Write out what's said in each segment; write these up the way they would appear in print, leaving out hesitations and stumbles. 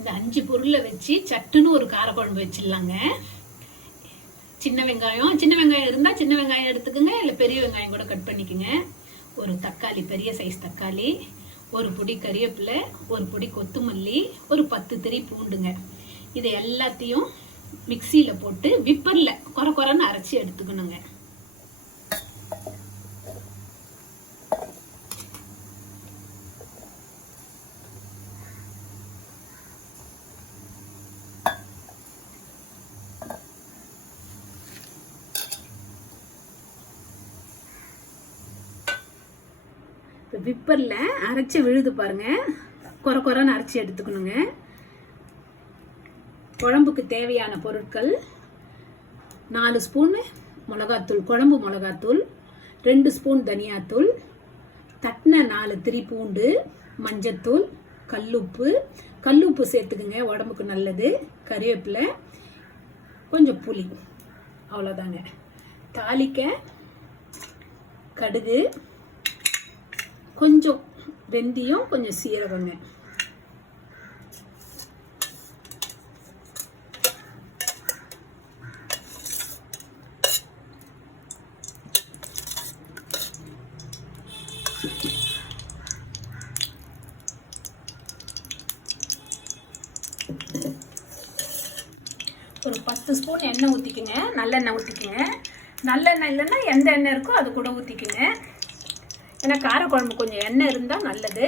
இந்த 5 பொருளை வச்சு சட்டுன்னு ஒரு காரக்குழம்பு வச்சிடலாங்க. சின்ன வெங்காயம் இருந்தால் சின்ன வெங்காயம் எடுத்துக்கோங்க, இல்லை பெரிய வெங்காயம் கூட கட் பண்ணிக்கோங்க. ஒரு தக்காளி, பெரிய சைஸ் தக்காளி, ஒரு பொடி கறிவேப்பிலை, ஒரு பொடி கொத்தமல்லி, ஒரு 10 திரி பூண்டுங்க. இதை எல்லாத்தையும் மிக்சியில் போட்டு விப்பரில் கொர கொரன்னு அரைச்சி எடுத்துக்கணுங்க. விப்பரில் அரைச்சி விழுது பாருங்க, கொர கொரன்னு அரைச்சி எடுத்துக்கணுங்க. குழம்புக்கு தேவையான பொருட்கள் 4 ஸ்பூன் மிளகாத்தூள், குழம்பு மிளகாத்தூள், 2 ஸ்பூன் தனியாத்தூள், தட்டின 4 திரி பூண்டு, மஞ்சத்தூள், கல்லுப்பு சேர்த்துக்குங்க, உடம்புக்கு நல்லது, கறிவேப்பிலை, கொஞ்சம் புளி, அவ்வளோதாங்க. தாளிக்க கடுகு, கொஞ்சம் வெந்தயம், கொஞ்சம் சீரகங்க. ஒரு 10 ஸ்பூன் எண்ணெய் ஊற்றிக்குங்க, நல்லெண்ணெய் ஊற்றிக்குங்க. நல்லெண்ணெய் இல்லைன்னா எந்த எண்ணெய் இருக்கோ அது கூட ஊற்றிக்குங்க. ஏன்னா காரக்குழம்பு கொஞ்சம் எண்ணெய் இருந்தால் நல்லது.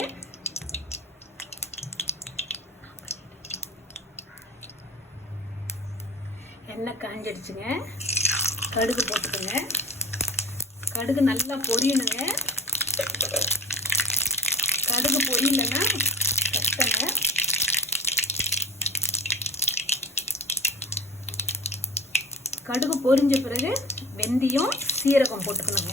எண்ணெய் காஞ்சிடுச்சுங்க, கடுகு போட்டுக்கோங்க. கடுகு நல்லா பொரியணுங்க. கடுகு பொரியலைன்னா கஷ்டங்க. கடுகு பொரிஞ்ச பிறகு வெந்தயம், சீரகம் போட்டுக்கணுங்க.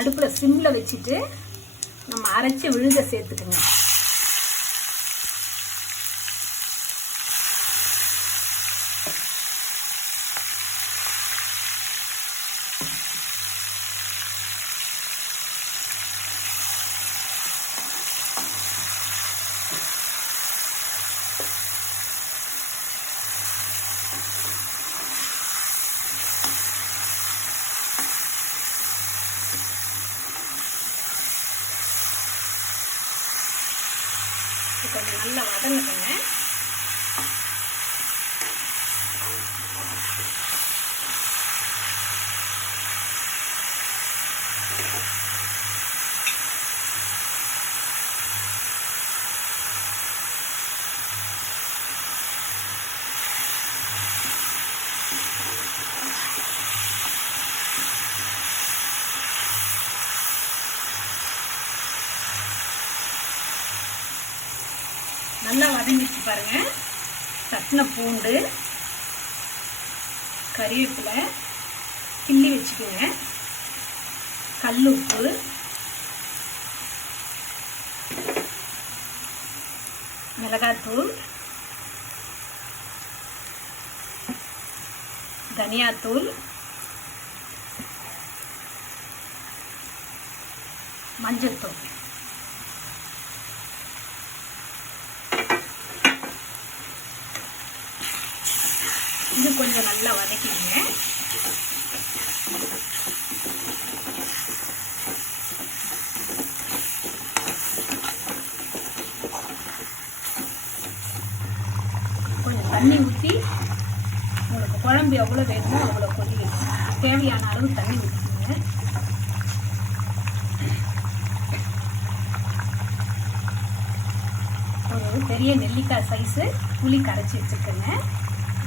அடுப்பில் சிம்மில் வச்சுட்டு நம்ம அரைச்சி விழுத சேர்த்துக்கோங்க. கொஞ்சம் நல்லா வதங்கட்டுங்க. நல்லா வதங்கிச்சு பாருங்க. தட்டின பூண்டு, கறிவேப்பிலை கிள்ளி வச்சுக்கோங்க, கல்லுப்பு, மிளகாத்தூள், தனியாத்தூள், மஞ்சத்தூள். இது கொஞ்சம் நல்லா வதக்கிடுங்க. கொஞ்சம் தண்ணி ஊற்றி உங்களுக்கு குழம்பு எவ்வளோ வேணுமோ அவ்வளோ கொதிக்கணும். தேவையான அளவு தண்ணி ஊற்றிக்கோங்க. ஒரு பெரிய நெல்லிக்காய் சைஸு புளி கரைச்சி வச்சுருக்கேங்க,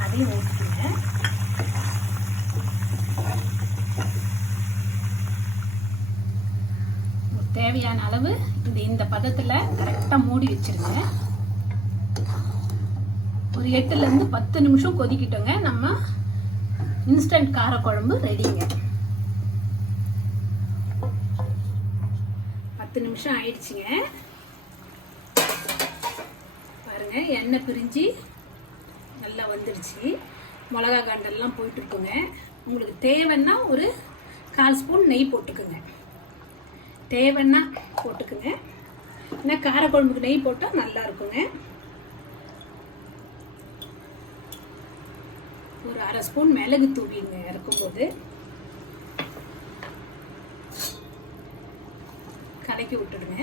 அதையும் ஊற்றிக்கோங்க. தேவையான அளவு இந்த பதத்தில் கரெக்டாக மூடி வச்சிருங்க. ஒரு 8லேருந்து 10 நிமிஷம் கொதிக்கிட்டோங்க. நம்ம இன்ஸ்டன்ட் காரக்குழம்பு ரெடிங்க. 10 நிமிஷம் ஆயிடுச்சுங்க. பாருங்க, எண்ணெய் பிரிஞ்சு நல்லா வந்துடுச்சு. மிளகா கண்டெல்லாம் போயிட்டு இருக்குங்க. உங்களுக்கு தேவைன்னா ஒரு 1/4 ஸ்பூன் நெய் போட்டுக்குங்க. தேவைன்னா போட்டுக்குங்க. ஏன்னா காரக்குழம்புக்கு நெய் போட்டால் நல்லா இருக்குங்க. ஒரு 1/2 ஸ்பூன் மிளகு தூவிங்க இறக்கும்போது. கலக்கி விட்டுடுங்க.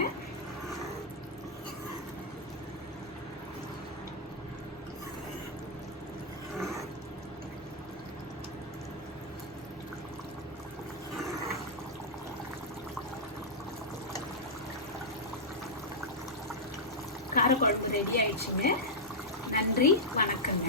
காரக்குழம்பு ரெடி ஆயிடுச்சுங்க. நன்றி, வணக்கங்க.